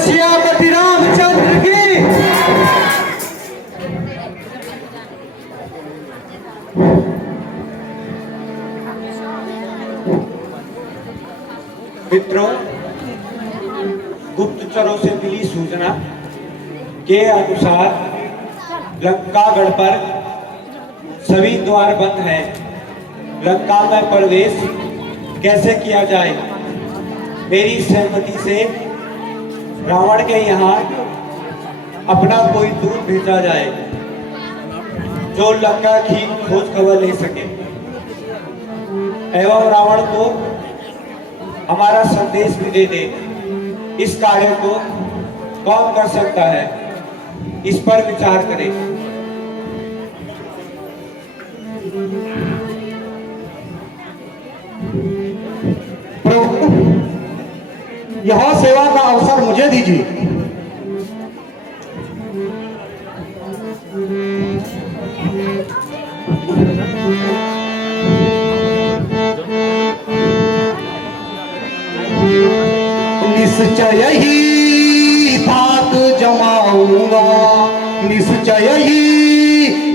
सियापति रामचंद्र की। मित्रों, गुप्तचरों से मिली सूचना के अनुसार लंकागढ़ पर सभी द्वार बंद हैं। लंका में प्रवेश कैसे किया जाए? मेरी सहमति से रावण के यहाँ अपना कोई दूत भेजा जाए जो लंका की खोज खबर ले सके एवं रावण को हमारा संदेश भी दे दे। इस कार्य को कौन कर सकता है, इस पर विचार करें। प्रभु, यह सेवा का अवसर मुझे दीजिए। निश्चय ही धाक जमाऊंगा, निश्चय ही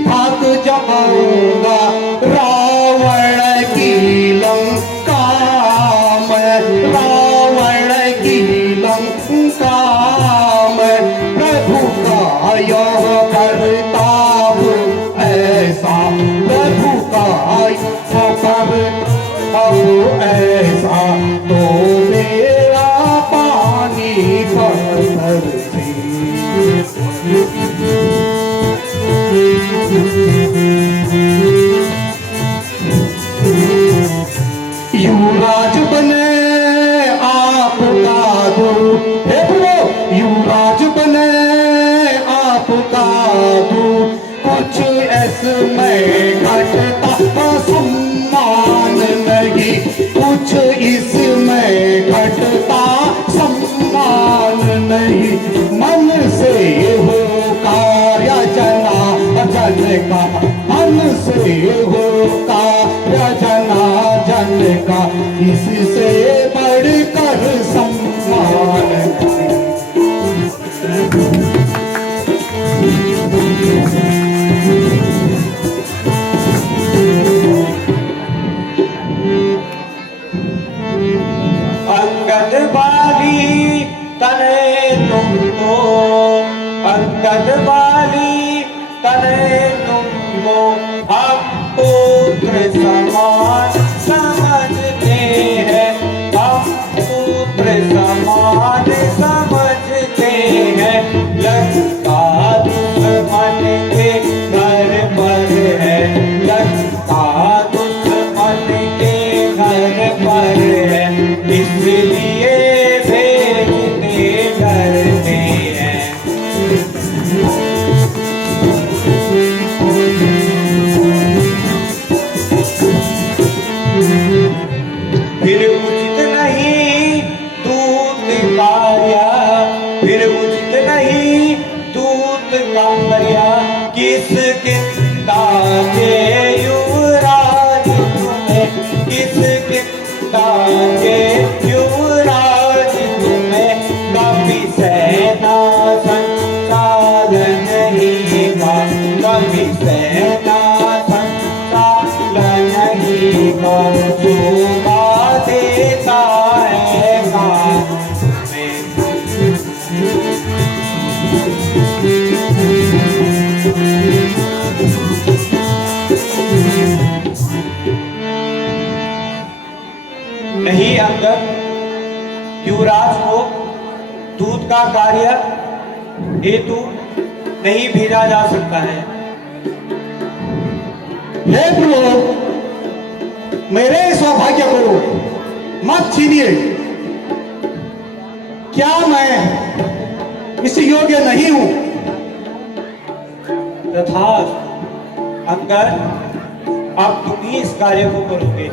धाक जमाऊंगा रावण की लंका में, रावण की लंका में। प्रभु का यह करताब ऐसा, प्रभु का यह करताब ऐसा, तो मेरा पानी पत्थर से। युवराज बने आपका दूत, हे प्रभु, युवराज बने आपका दूत, कुछ इसमें घटता सम्मान नहीं, कुछ इसमें घटता सम्मान नहीं। मन से हो कार्य जना जन का, मन से हो कार्य जना जन का, इससे बढ़कर सम्मान नहीं। अंगद बाली तने तुमको, अंगद बाली तने तुमको हम पुत्र समान समझते हैं, हम पुत्र समान समझते हैं। लंका दुश्मन के घर पर है, लंका दुश्मन के घर पर है, इसलिए भेजते डरते हैं। फिर उचित नहीं दूत कार्य, फिर उचित नहीं दूत कार्य, किस किंता के युवराज तुम्हें, किस किंता के युवराज तुम्हें, कभी सेना संचालन ही का, कभी सेना संचालन ही का, शोभा देता है काम में। नहीं अंगद, युवराज को दूत का कार्य हेतु नहीं भेजा जा सकता है। हे प्रभु, मेरे सौभाग्य को मत छीनिए। क्या मैं इस योग्य नहीं हूं? तथास्तु अंगद, अब तुम ही इस कार्य को करोगे।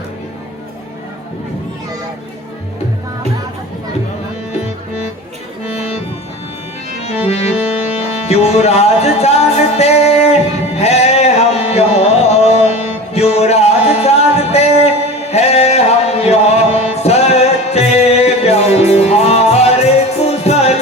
युवराज जानते हैं हम यह, युवराज जानते हैं हम यह, सच्चे व्यवहार कुशल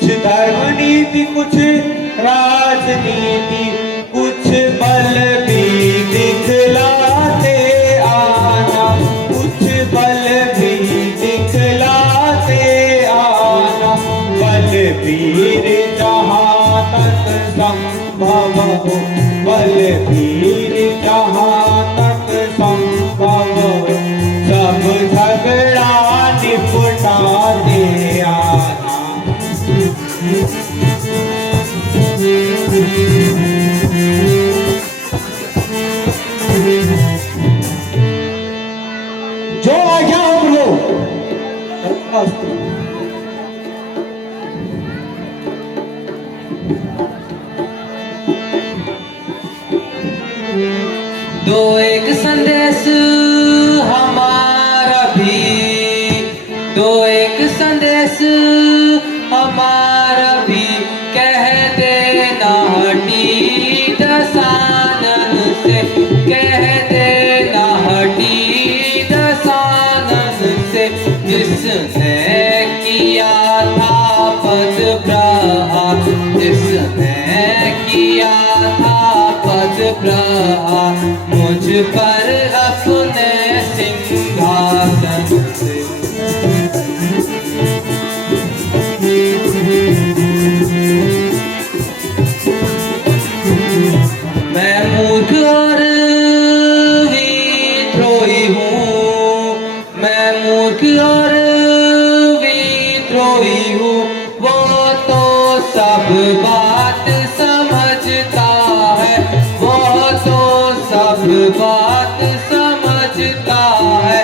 कुछ धर्म नीति, कुछ राजनीति, कुछ बल भी दिखलाते आना, कुछ बल भी दिखलाते आना। बलवीर जहाँ तक संभव हो, बलवीर जहाँ तक संभव हो, सब झगड़ा निपटाते आना। जो आज्ञा आप लो। दो एक संदेश हमारा भी, दो एक संदेश हमारा भी, कह देना हटी दसानन से, कह देना हटी दसानन से। जिसने किया था पद प्रहार, जिसने किया था पद प्रहार, मुझ पर अपने सिंहासन से। मैं मूर्ख और विद्रोही हूँ, मैं मूर्ख और विद्रोही हूँ। वो तो सब बात समझता है, वो तो सब बात समझता है।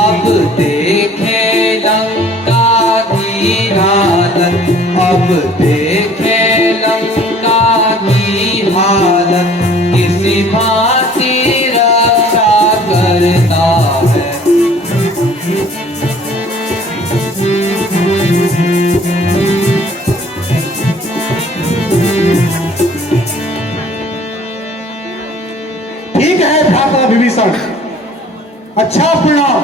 अब देखे लंका की हालत, अब देखे लंका की हालत, किसी भांति रक्षा करता है। ठीक है भ्राता विभीषण, अच्छा प्रणाम।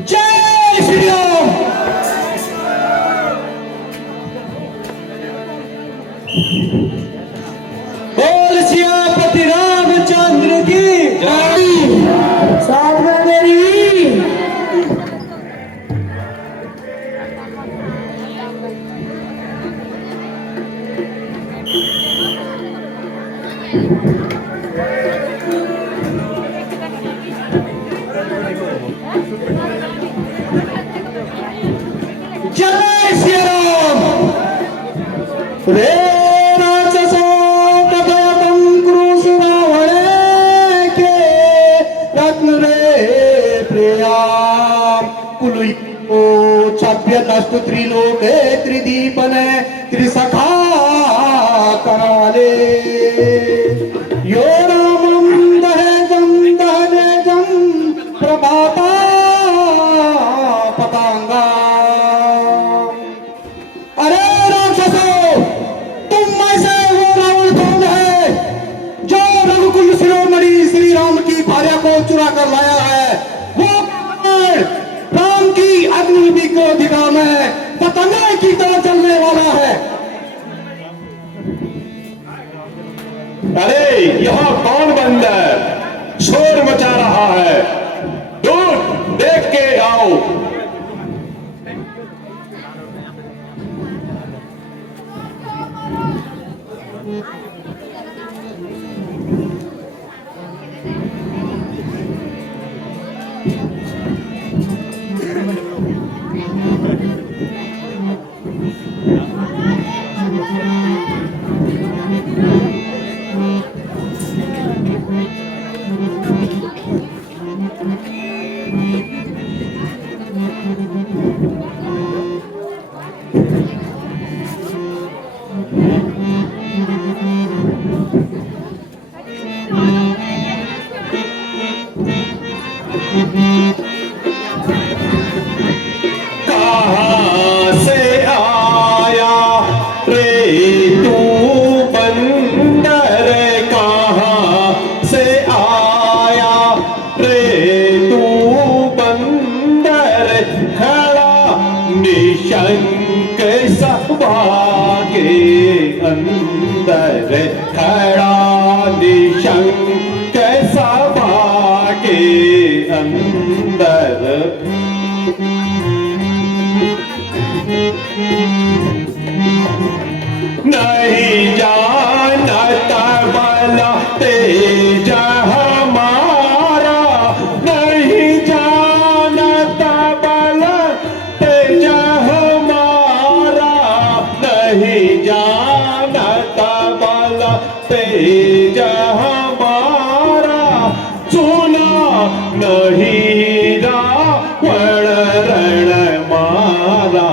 जय श्री राम। बोल सियापति रामचंद्र की जय। साथ में मेरी जय श्री राम। रे राक्षसो कथयतं क्रूसुरावणे के रत्न रे प्रियाम कुलुको छभ्य नष्ट त्रिलोके त्रिदीपने त्रिसखा कराले। यो रामं दहेजं दहनेजं प्रभाता पतांगा। अरे राक्षसों, तुम में से वो रावण कौन है जो रघुकुल शिरोमणि श्री राम की भार्या को चुरा कर लाया है? वो राम की अग्नि को दिखा में पतंगे की तरह चलने वाला है। अरे यहाँ कौन बंदर शोर मचा रहा है? दूर देख के आओ। कहाँ से आया रे तू बंदर, कहाँ से आया रे तू बंदर, खड़ा निशंक सा के अंदर खड़ा निशंक सभा के अंदर। नहीं जानता बला तेज हमारा, नहीं जानता बला तेज हमारा, नहीं जानता बला तेज हमारा। सुना नहीं रावण रण मारा,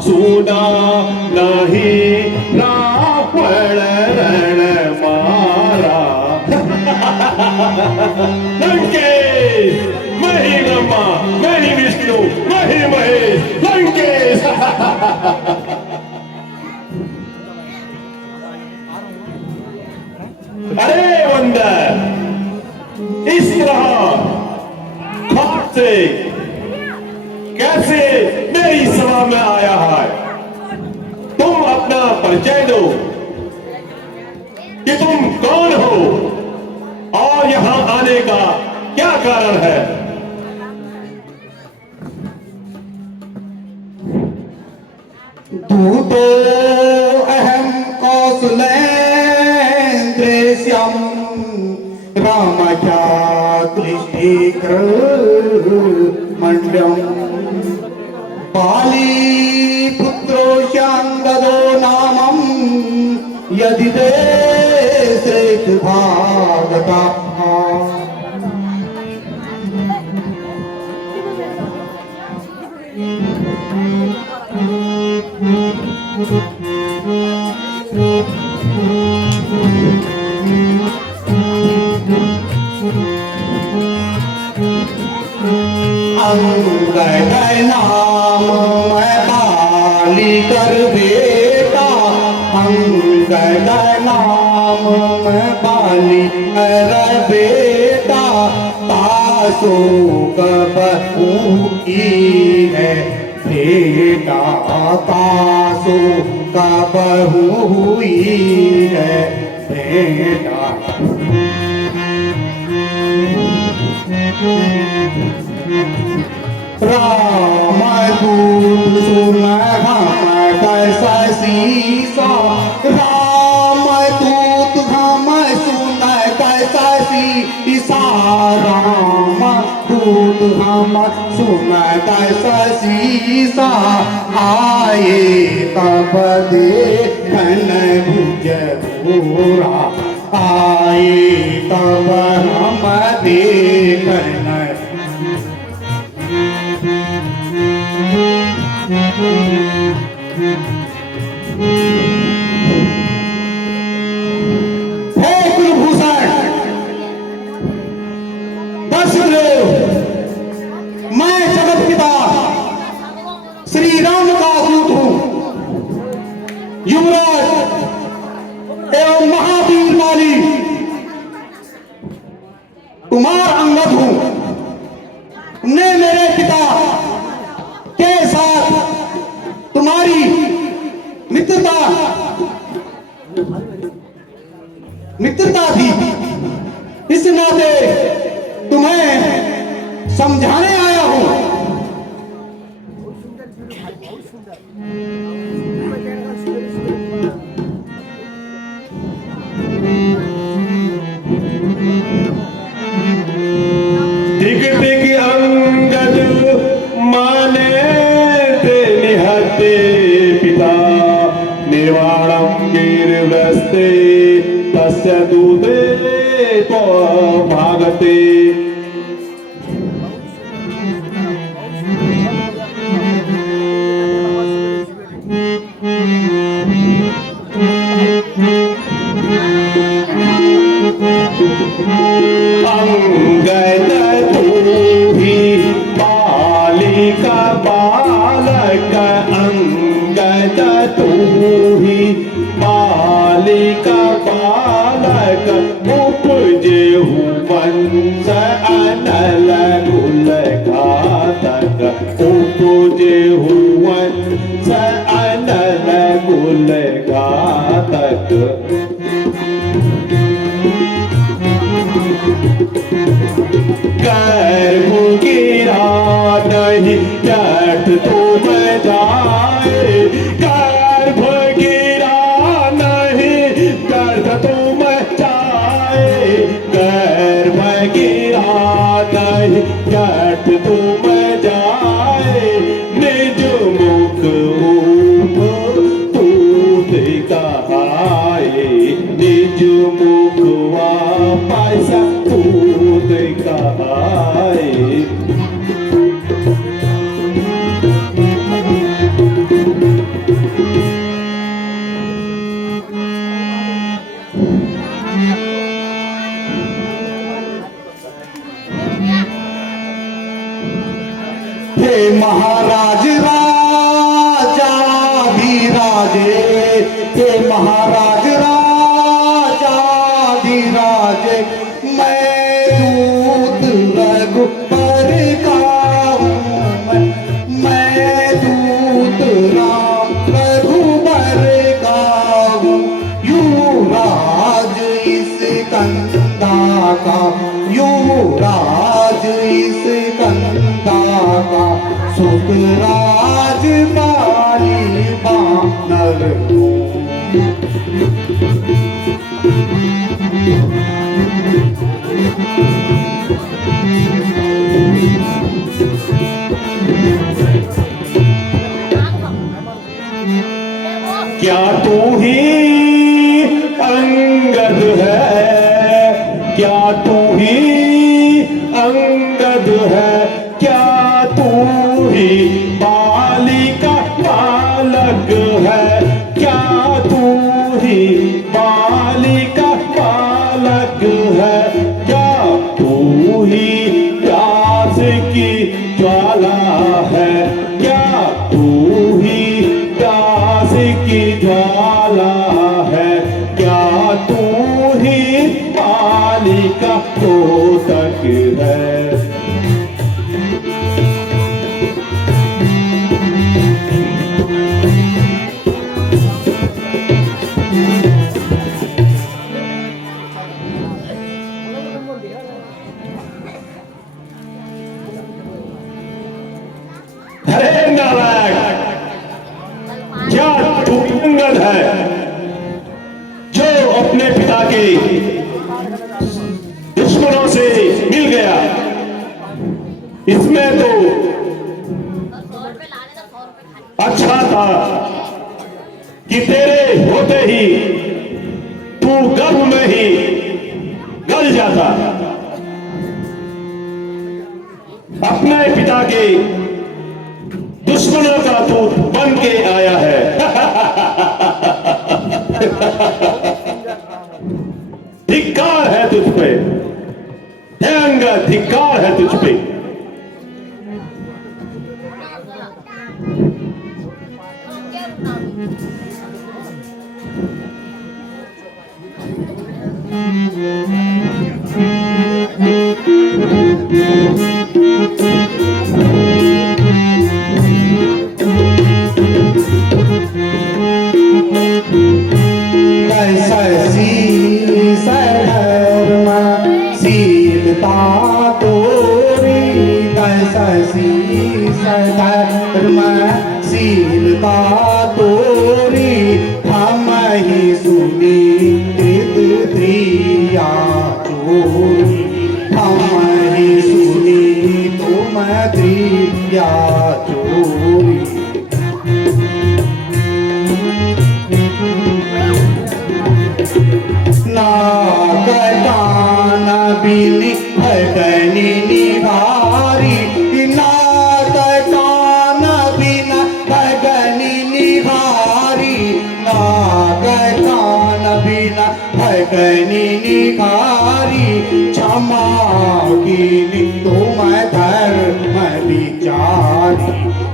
सुना नहीं रावण रण मारा। लंकेश मैं ही ब्रह्मा, मैं ही विष्णु, मैं ही महेश, लंकेश। अरे बंदर, इस तरह खाट से कैसे मेरी सभा में आया है? तुम अपना परिचय दो कि तुम कौन हो और यहां आने का क्या कारण है? दूतो अहम कौशलेन्द्रेश्यम रामख्यातिष्ठिकृमण्ड्यम बाली पुत्रो शांगदो नामम यदि ते श्रेष्ठ भागता। अंगद नाम मैं बाली कर बेटा, अंगद नाम मैं बाली कर बेटा। तासो कबहू की है बेटा, तासो कबहू हुई है बेटा। राम दूत सुन हम कैसा सीसा, राम दूत हम सुन कैसा सीसा, राम दूत हम सुन कैसा सीसा। आए तब देखन भुज पूरा, आए तब हम देखन। हे कुलभूषण, दर्शन लो, मैं जगत पिता श्री राम का दूत हूं, युवराज एवं महावीर वाली कुमार अंगद हूं। ने मेरे पिता के साथ तुम्हारी मित्रता थी, इस नाते तुम्हें समझाने आया हूं। दिग दिग अंगद माने ते निहते पिता, निर्वाणम गिरवस्ते तस्य दूते तो भागते। अंगद तू ही बालिका बालक, अंगद तू ही बालिका बालक। उपजे वंश अनल कुल घातक, उपजे वंश अनल कुल गर्भ गिरा नहीं जट तुम जाए, गर्भ गिरा नहीं जट तुम जाए, गर्भ गिरा नहीं जट तुम जाए, निज मुख तूत कहाए, निज मुख वापस तूत कहाए। हे महाराज राजा धीराजे, हे महाराज राजा धीराजे, मैं दूत रघुबर का हूँ, मैं दूत राम रघुबर का हूँ, युवराज इस कंधा का, युवराज इस कंधा का, सुखराज पाली बानर हूँ। क्या तू ही अंगद है, क्या तू ही अंगद है, क्या तू ही बाली का बालक है, क्या तू ही बाली का बालक है, क्या तू ही प्यास की ज्वाला है, क्या तू ही प्यास की ज्वाला है, क्या तू ही पाली का कोतक है। हरे नारायण, क्या तू अंगद है जो अपने पिता के दुश्मनों से मिल गया? इसमें तो अच्छा था कि तेरे होते ही तू गर्भ में ही गल जाता। अपने पिता के दुश्मनों का तू बन के आया है। धिक्कार है तुझ पे, हे अंगद, धिक्कार है तुझ पे। शीलता तोरी हम ही सुनी त्रिया चोरी, हम ही सुनी तुम त्रिया चोरी। नाग कान बिनी भगनी निभारी, नाग कान बिना भगनी निभारी, नाग कान बिना भगनी निभारी। क्षमा कीनी तुम धर्म विचारी,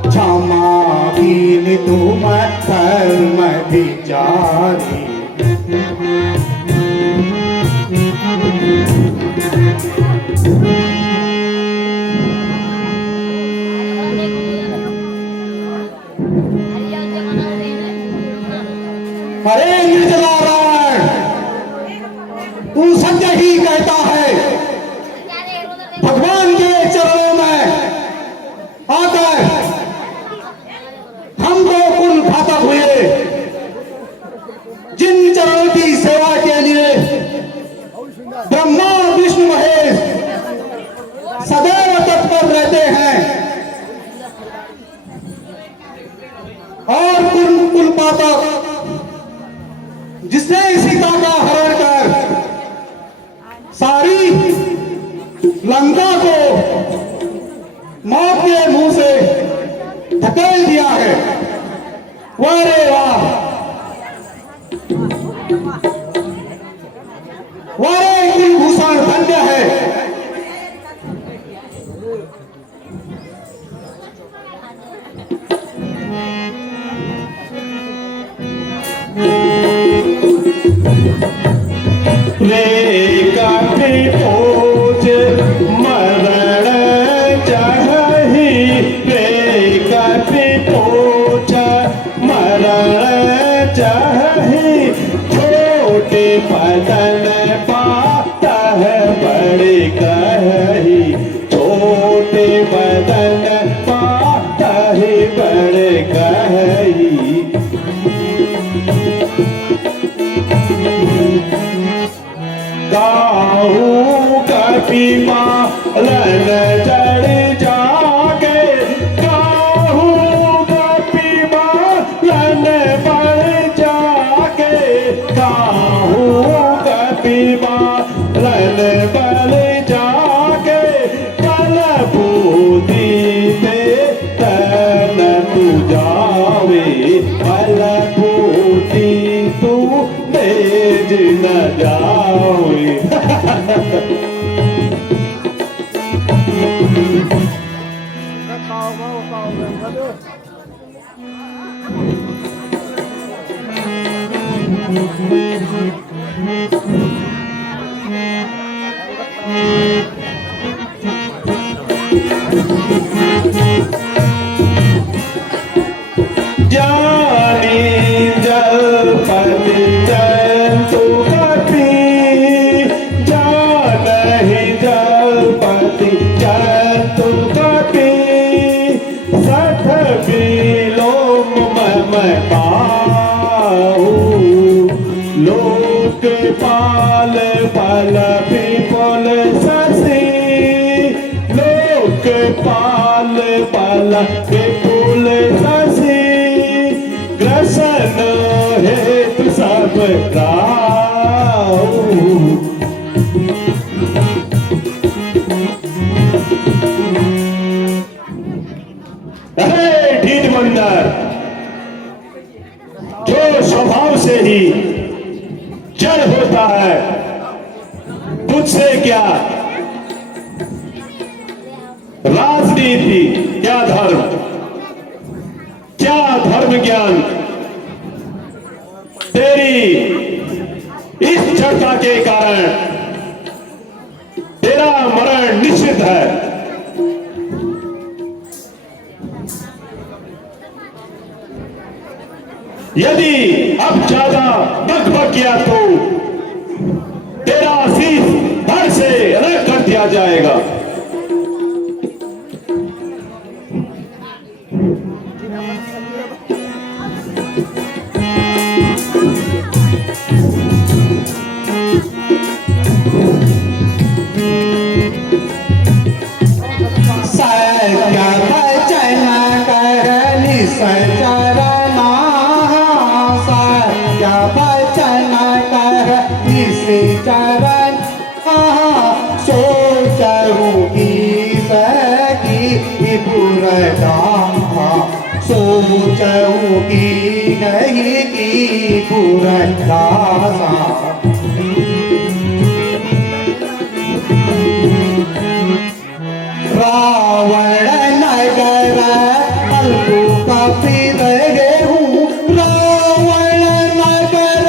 क्षमा कीनी तुम धर्म विचारी। हरे निर्जला तत्पर रहते हैं और कुल पातक जिसने सीता का हरण कर सारी लंका को मौत के मुंह से धकेल दिया है। वाह रे वाह, वाह रे कुलभूषण धन्य है। रेखा पे पोज मरण चाही, रेखा पे पोज मरण चाही। छोटे बदन पाता है बड़े कही, छोटे बदन पाता है बड़े कही। काहू कपी पालन चढ़ जाके, काहू कपी पालन बढ़ जाके, काहू कपी पालन बढ़ जाके। कल बूदी पे तन तू जावे, कल बूदी तू तेज न जावे। जानी जलपति जंतु कपी, जानहि जलपति जंतु कपी। सठ बिलोम मम पाहु, लोक पाल बल विपुल शशि, लोक पाल बल विपुल शशि। ग्रसन हेतु सब काहू, अरे ढीठ बंदर, जो स्वभाव से ही जड़ होता है, तुझसे क्या राजनीति, क्या धर्म, क्या धर्म ज्ञान। तेरी इस जड़ता के कारण तेरा मरण निश्चित है। यदि अब ज्यादा बक किया तो तेरा शीश धड़ से अलग कर दिया जाएगा। सत्य वचन करनि सचरना, सत्य वचन करनि सचरन। सोचहु की सकी पुरदासा, सोचहु की नहीं की पुरदासा। रावण नगर अल्पु कपि रहे हूँ, रावण नगर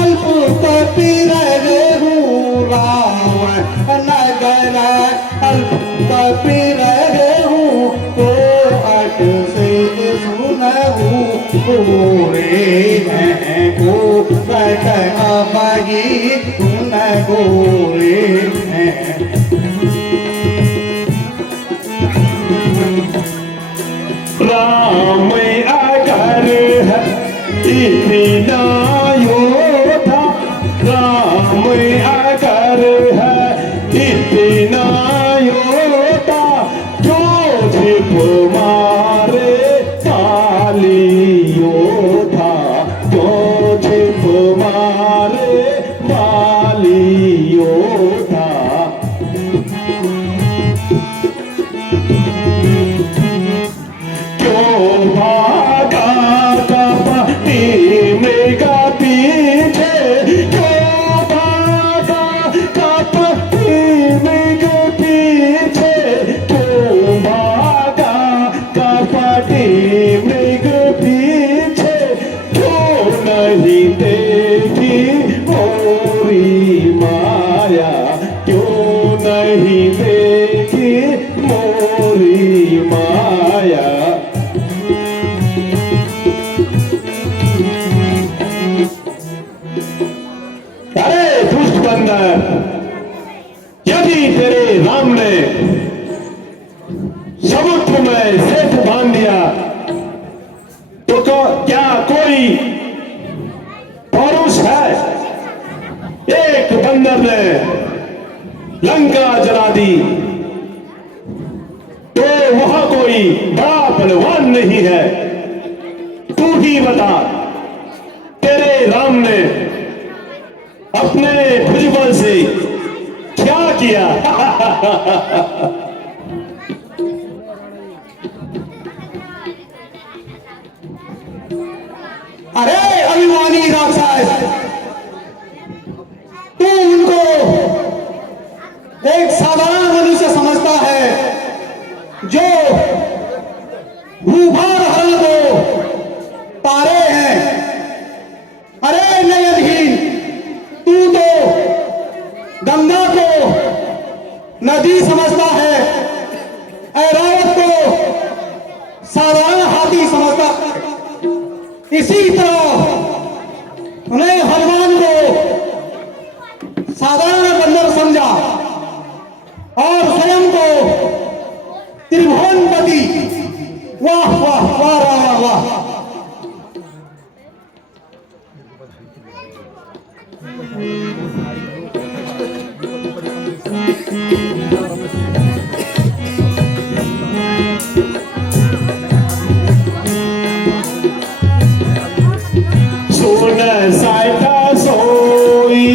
अल्पु कपि रहे हूँ, रावण नगर अल्पु कपि रहे हूँ। तो अट से सुनहु गोरे हैं को कट अबगी सुन गोरे हैं। राम अगर है इतना योद्धा, राम अगर है इतना योद्धा। क्यों भागा कपटी मृग पीछे, क्यों भागा कपटी मृग पीछे, क्यों भागा कपटी मृग पीछे, क्यों नहीं देखी मोरी माया, क्यों नहीं देखी मोरी माया। अरे दुष्ट बंदर, यदि तेरे राम ने समुद्र में सेतु बांध दिया तो क्या कोई पौरुष है? एक बंदर ने लंका जला दी तो वहां कोई बड़ा बलवान नहीं है। तू ही बता, तेरे राम ने अपने भुजबल से क्या किया? अरे अभिमानी राक्षस, तू उनको एक साधारण मनुष्य समझता है जो भूभार हरण को तारे हैं। अरे नयनहीन, तू तो गंगा को नदी समझता है, ऐरावत को साधारण हाथी समझता है। इसी तरह उन्हें हनुमान को साधारण बंदर समझा और स्वयं को त्रिभुवनपति। वाह वाह वाह वाह वाह। सुन साइटा सोई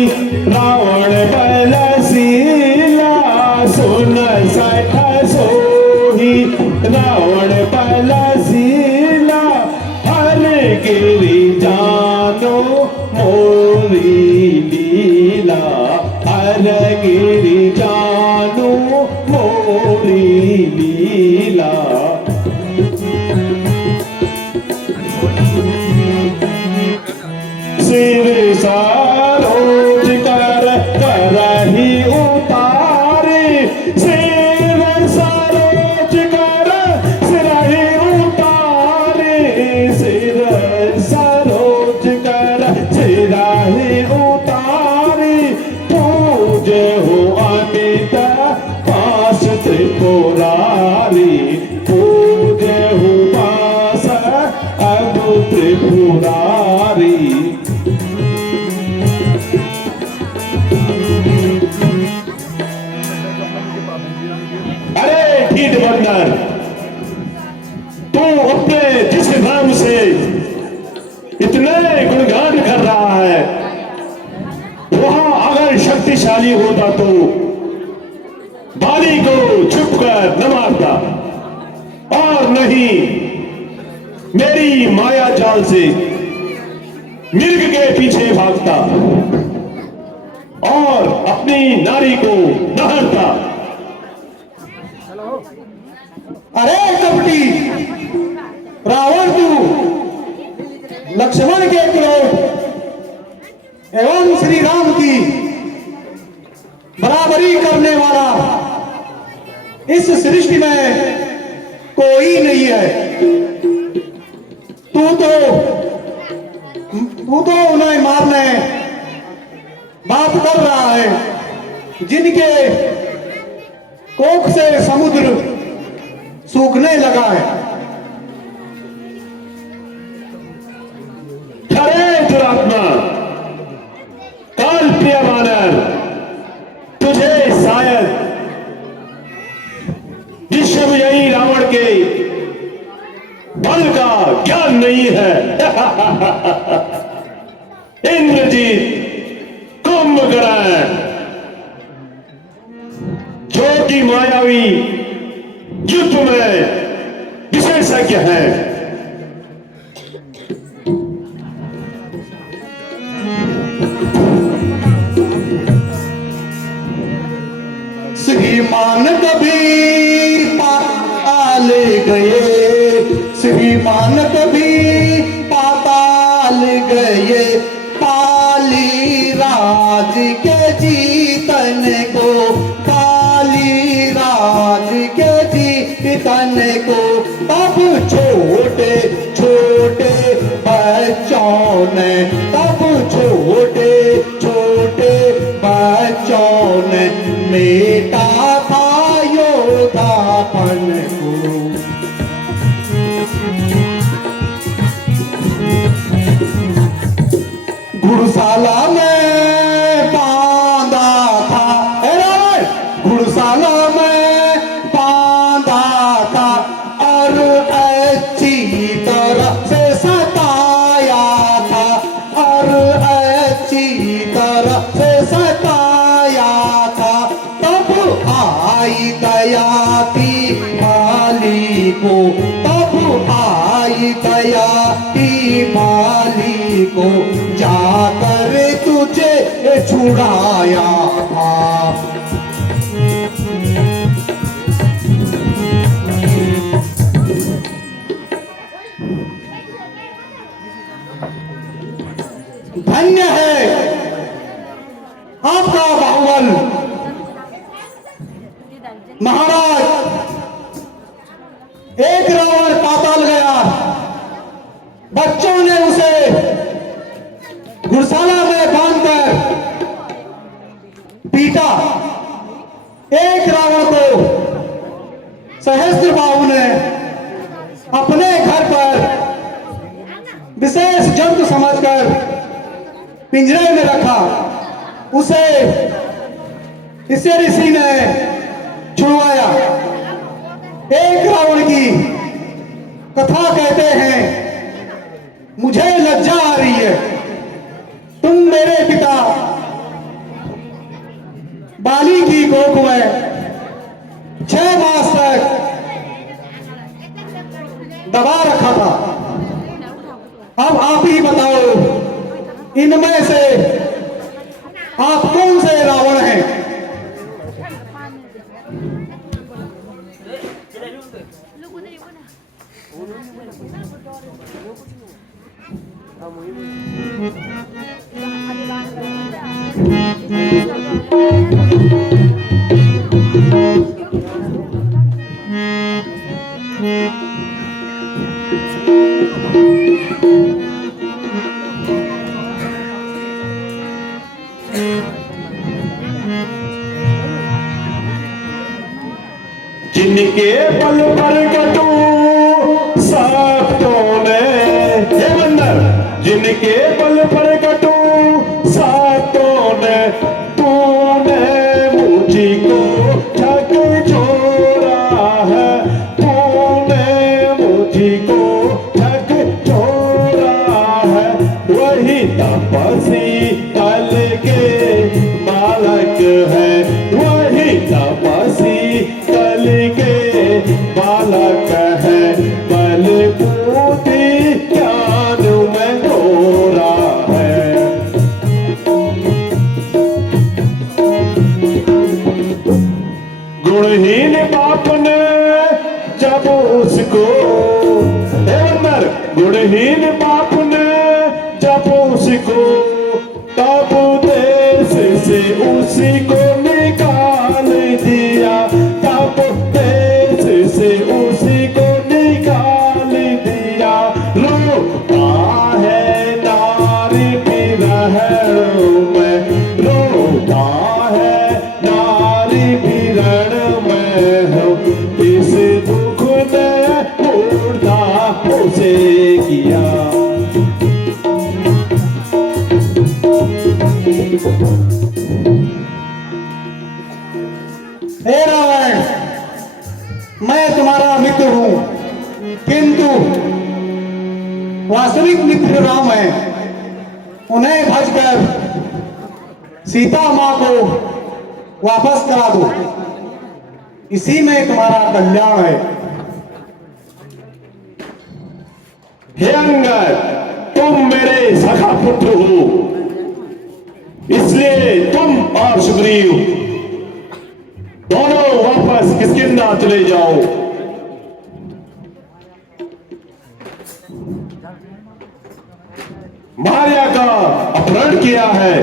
रावण बलशीला, सुन साइटा सोई रावण बलशीला, हर गिरी जानो मोरी लीला, हर गिरी जानो मोरी लीला। सिर सरोज कर करही उतारे, सिर सरोज कर सिरही उतारे, सिर सरोज कर सिरही उतारे, पूजे हो अमित पास त्रिपुरारी, पूजे हो पास अब त्रिपुरारी। अरे ढीठ बंदर, तू अपने जिस नाम से इतने गुणगान कर रहा है, वहां अगर शक्तिशाली होता तो बाली को छुपकर न मारता, और नहीं मेरी माया जाल से मिर्ग के पीछे भागता और अपनी नारी को नहरता। अरे कपटी रावण, तू लक्ष्मण के क्रोध एवं श्री राम की बराबरी करने वाला इस सृष्टि में कोई नहीं है। तू तो उन्हें मारने बात कर रहा है जिनके कोख से समुद्र सूखने लगा है। अरे दुरात्मा, काल प्रिय वानर, तुझे शायद विश्व यही रावण के बल का ज्ञान नहीं है। इंद्रजीत, कुंभकर्ण, जो कि मायावी युद्ध में विशेषज्ञ हैं। श्रीमान कभी पाताल गए, श्रीमान कभी पाताल गए, काली राज के जीतन को, काली राज के जीतन को। तब छोटे छोटे बच्चों ने, तब छोटे छोटे बच्चों ने मेटा था योधापन को। घुड़शाला में बांधा था, घुड़शाला में बांधा था, और अच्छी तरह से सताया था, और अच्छी तरह से सताया था। तब आई दया की माली को, तब आई दया की माली को, जाकर तुझे छुड़ाया था। धन्य है आपका बाहुबल महाराज। एक रावण पाताल गया, बच्चों ने उसे घुड़शाला में बांधकर पीटा। एक रावण को सहस्त्रबाहु ने अपने घर पर विशेष जंतु समझकर पिंजरे में रखा। उसे इसे ऋषि ने छुड़वाया। एक रावण की कथा कहते हैं, मुझे लज्जा आ रही है, तुम मेरे पिता बाली की कोख में 6 मास तक दबा रखा था। अब आप ही बताओ, इनमें से आप कौन से रावण हैं? जिनके बल पर कटू सातों ने, हे बंदर, जिनके बल पर कटू सातों ने, तूने मुझको ठग छोड़ा है, तूने मुझको ठग छोड़ा है। वही तपसी तल के बालक है, वही तपसी तल के बालक है, बल बूढ़ी ज्ञान में गोरा है। गुणहीन बाप ने जब उसको, गुणहीन बाप ने जब उसको, तब देश से उसी को निकाल दिया, तब देश से उसी को निकाल दिया। रोता है नारी बिरहण में, रोता है नारी बिरहण में, हम इस दुख ने मूर्धा उसे किया। हे रावण, मैं तुम्हारा मित्र हूं, किंतु वास्तविक मित्र राम है। उन्हें भजकर सीता मां को वापस करा दो। इसी में तुम्हारा कल्याण है। हे अंगद, तुम मेरे सखा पुत्र हो, इसलिए तुम और सुग्रीव दोनों वापस किष्किंधा चले जाओ। मार्या का अपहरण किया है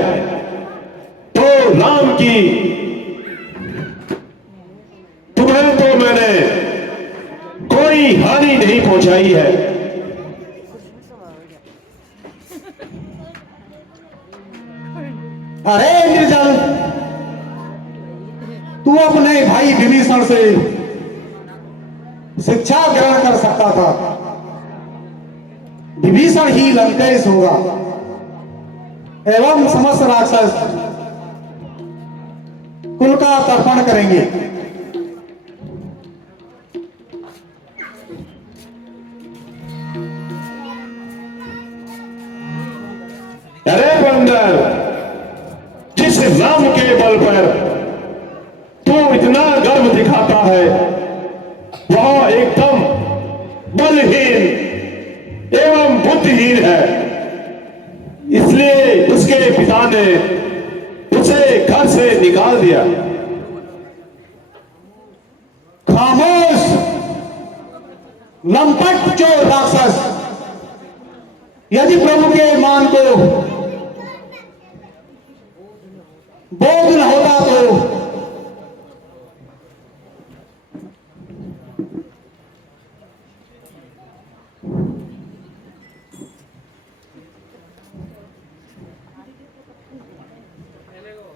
तो राम की, तुम्हें तो मैंने कोई हानि नहीं पहुंचाई है। अरे निर्जल, तू अपने भाई विभीषण से शिक्षा ग्रहण कर सकता था। विभीषण ही लंकेश होगा एवं समस्त राक्षस कुल का तर्पण करेंगे। अरे बंदर, जिस राम के बल पर तू इतना गर्व दिखाता है वह एकदम बलहीन एवं बुद्धिहीन है, इसलिए उसके पिता ने उसे घर से निकाल दिया। खामोश लंपट चोर राक्षस, यदि प्रभु के मान को बोध न होता तो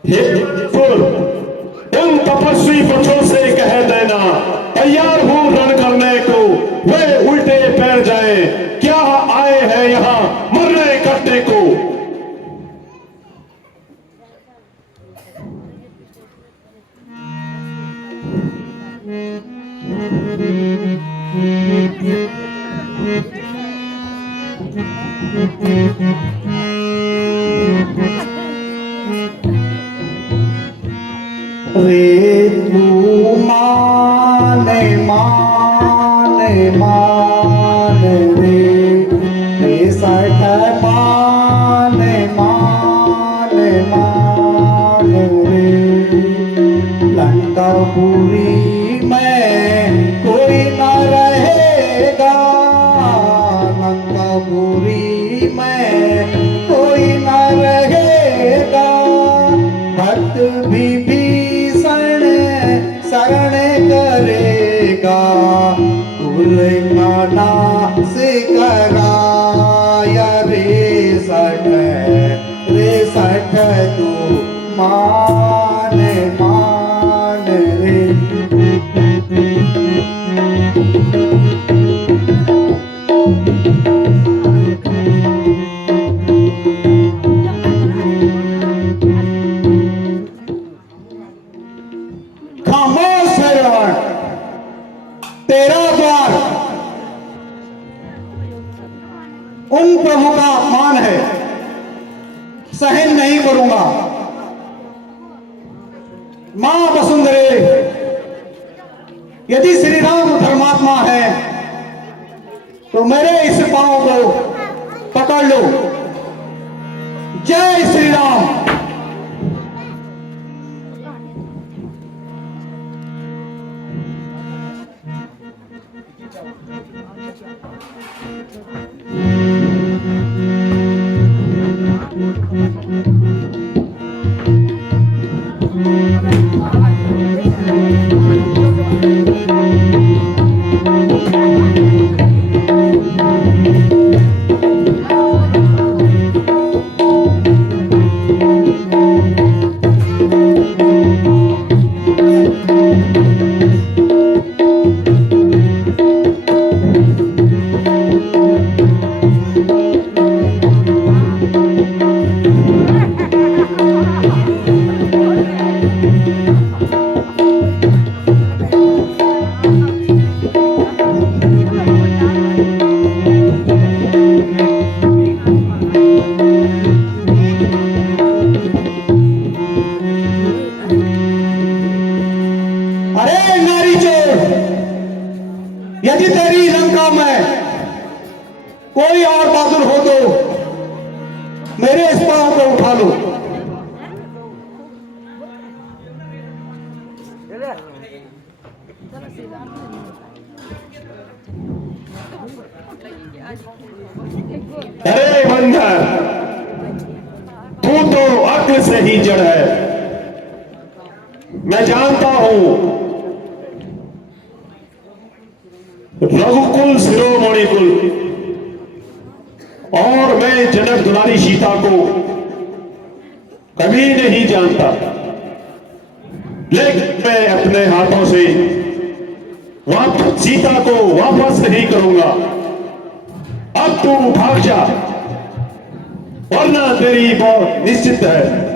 हे फुल, उन तपस्वी पुरुषों से कह देना तैयार हूं रण करने को, वे उल्टे पैर जाए, क्या आए हैं यहां मरने कटने को। रे तू माने माने माने रे सठ माने माने माने रे, लंकापुरी में कोई न रहेगा, लंकापुरी में कोई न रहेगा, भक्त विभीषण शरण करेगा, कुल का नाश कराय रे सठ तू मान मान रे। खामोश है रावण, तेरा द्वार उन प्रभु का अपमान है, सहन नहीं करूंगा। मां वसुंधरे, यदि श्री राम धर्मात्मा है तो मेरे इस पांव को पकड़ लो। जय श्री राम। यदि तेरी लंका में कोई और बहादुर हो तो मेरे इस पांव को उठा लो। अरे बंदर, तू तो अक्ल से ही जड़ है। मैं जानता हूं रघुकुल शिरोमणि कुल, और मैं जनक दुलारी सीता को कभी नहीं जानता, लेकिन मैं अपने हाथों से वापस सीता को वापस नहीं करूंगा। अब तू भाग जा, वरना तेरी मौत निश्चित है।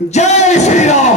जय श्री राम।